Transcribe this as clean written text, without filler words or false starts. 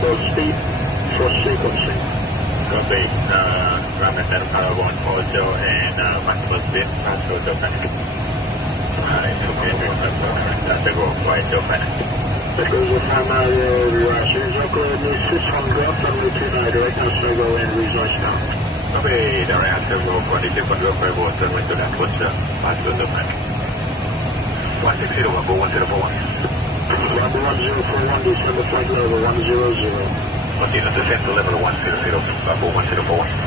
both speed for sequencing. Copy. Ground and Delta Power 140 and maximum speed, pass through the back. Alright, okay, that's the go, white to back. Because of Hamaro, Shinzo coordinate 600 from the T9 direct answer go and resource now. Copy, direct answer go, condition control for water, went to that water, pass through the back. 160, 141. 11041, December flight level 100. Continue descent to level 100, 104.